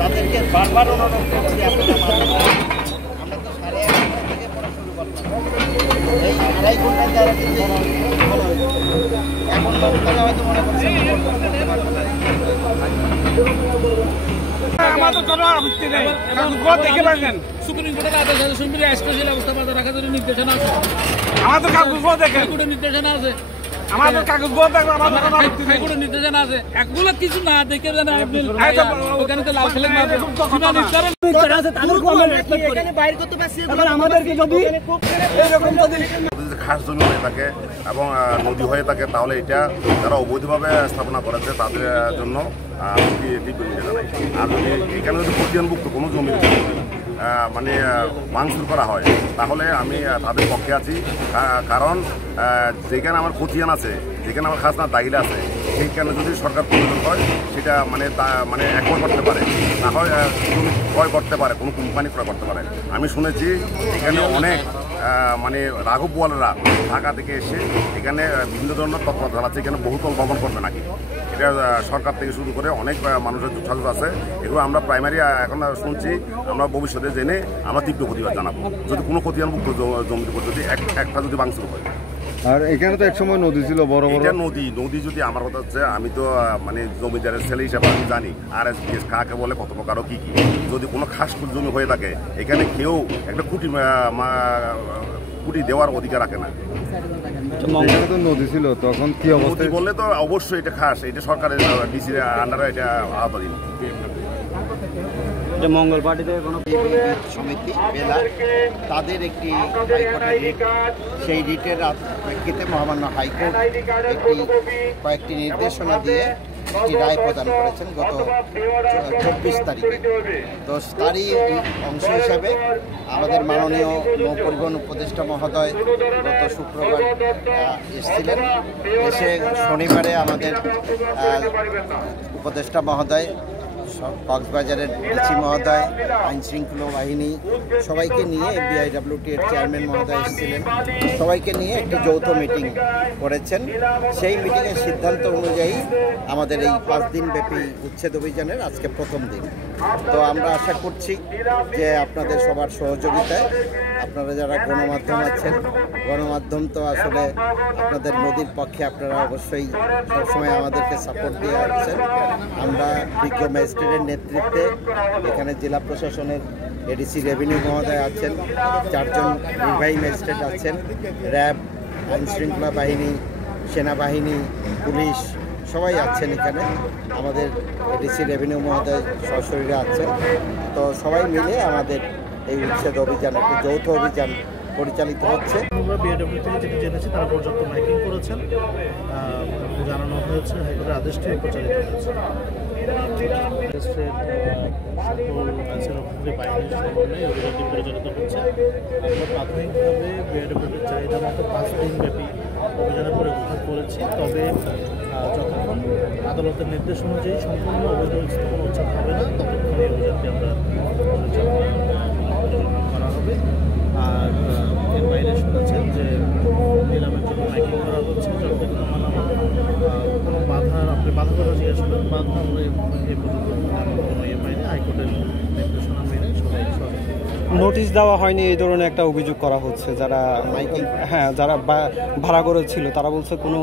তাদেরকে বারবার অনুরোধ করছি আপনারা আমরা তো 11:30 থেকে পড়া শুরু করলাম, এই 2.5 ঘন্টার দ্বারা কিন্তু এখন তারা হয়তো মনে করছে সুপ্রিম কোর্টের আদেশ আছে, সুপ্রিম স্পেশাল অবস্থা বাজার রাখার জন্য নির্দেশনা আছে, আমাদের কাগজপত্র দেখেন, কোর্টের নির্দেশনা আছে, আমাদের কাগজপত্র দেখেন, আমাদের হাইকোর্টের নির্দেশনা আছে। একগুলো কিছু না দেখে জানেন আপনি ওখানে তো লাল ফ্ল্যাগ মারবে, সীমা নির্ধারণ এখানে বাইরে করতে পারছি। আমাদেরকে যদি এরকম যদি খাস জমি হয়ে থাকে এবং নদী হয়ে থাকে তাহলে এটা যারা অবৈধভাবে স্থাপনা করেছে তাদের জন্য জানাই। আর যদি এখানে যদি খতিয়ানভুক্ত কোনো জমি মানে ভাঙচুর করা হয় তাহলে আমি তাদের পক্ষে আছি, কারণ যেখানে আমার খতিয়ান আছে, যেখানে আমার খাজনা দাখিল আছে, সেইখানে যদি সরকার প্রয়োজন হয় সেটা মানে একবার করতে পারে, না হয় ক্রয় করতে পারে, কোনো কোম্পানি ক্রয় করতে পারে। আমি শুনেছি এখানে অনেক মানে রাঘব বোয়ালরা ঢাকা থেকে এসে এখানে বিভিন্ন ধরনের তৎপর চালাচ্ছে, এখানে বহুতল ভবন করবে নাকি। এটা সরকার থেকে শুরু করে অনেক মানুষের যোগাযোগ আছে। এগুলো আমরা প্রাইমারি এখন শুনছি, আমরা ভবিষ্যতে জেনে আমরা তীব্র প্রতিবাদ জানাবো যদি কোনো খতিয়ানভুক্ত জমির উপর যদি একটা যদি ভাঙচুর হয়। আর এখানে তো একসময় নদী ছিল, বড় বড় নদী যদি আমার কথা হচ্ছে, আমি তো মানে জমিদারের ছেলে হিসাবে আমি জানি RSBS কাকে বলে, কত প্রকার কি কি। যদি কোনো খাস জমি হয়ে থাকে এখানে কেউ একটা কুটি দেওয়ার অধিকার রাখে না। তো নদী ছিল তখন কি অবস্থা বললে তো অবশ্যই এটা খাস, এটা সরকারের ডিসির আন্ডারে এটা আওতাধীন। মঙ্গল পার্টিতে কোনো সমিতি বেলা তাদের একটি হাইকোর্টের রিট, সেই রিটের প্রেক্ষিতে মহামান্য হাইকোর্ট কয়েকটি নির্দেশনা দিয়ে একটি রায় প্রদান করেছেন গত 24 তারিখে। তো তারই অংশ হিসাবে আমাদের মাননীয় নৌপরিবহন উপদেষ্টা মহোদয় গত শুক্রবার এসেছিলেন। এসে শনিবারে আমাদের উপদেষ্টা মহোদয়, কক্সবাজারের ডিসি মহোদয়, আইন শৃঙ্খলা বাহিনী সবাইকে নিয়ে BIWT এর চেয়ারম্যান মহোদয় এসেছিলেন, সবাইকে নিয়ে একটি যৌথ মিটিং করেছেন। সেই মিটিংয়ের সিদ্ধান্ত অনুযায়ী আমাদের এই 5 দিনব্যাপী উচ্ছেদ অভিযানের আজকে প্রথম দিন। তো আমরা আশা করছি যে আপনাদের সবার সহযোগিতায়, আপনারা যারা গণমাধ্যম আছেন, গণমাধ্যম তো আসলে আপনাদের নদীর পক্ষে, আপনারা অবশ্যই সবসময় আমাদেরকে সাপোর্ট দিয়ে আসছেন। আমরা বিজ্ঞ ম্যাজিস্ট্রেটের নেতৃত্বে এখানে জেলা প্রশাসনের ADC রেভিনিউ মহোদয় আছেন, 4 জন নির্বাহী ম্যাজিস্ট্রেট আছেন, র্যাব, আইন শৃঙ্খলা বাহিনী, সেনাবাহিনী, পুলিশ সবাই আছেন এখানে। আমাদের ADC রেভিনিউ মহোদয় সশরীরে আছেন। তো সবাই মিলে আমাদের এই উচ্ছেদ অভিযান, একটি যৌথ অভিযান পরিচালিত হচ্ছে। আমরা BIWT থেকে যেটা জেনেছি তারা পর্যাপ্ত মাইকিং করেছেন, জানানো হয়েছে, হাইকোর্টের আদেশটি প্রচারিত হয়েছে। বাহিনীর সমন্বয়ে অভিযানটি পরিচালিত হচ্ছে। আমরা প্রাথমিকভাবে BIWT চাহিদা মতো 5 দিনব্যাপী অভিযানের পরে উদ্ধার করেছি। তবে যতক্ষণ আদালতের নির্দেশ অনুযায়ী সম্পূর্ণ অবৈধ স্থাপন উচ্ছেদ হবে না, ততক্ষণ এই অভিযানটি আমরা করা হবে। আর এর বাইরে শুনেছেন যে নিলামের জন্য মাইকিং করা হচ্ছে, যতক্ষণ কোনো বাধা, আপনি বাধা কথা জিজ্ঞেস করেন, বাধা আমরা এ পর্যন্ত কোনো এর বাইরে হাইকোর্টের নির্দেশনা মেনে সবাই নোটিশ দেওয়া হয়নি এই ধরনের একটা অভিযোগ করা হচ্ছে। যারা মাইকিং, হ্যাঁ, যারা ভাড়া করেছিল তারা বলছে কোনো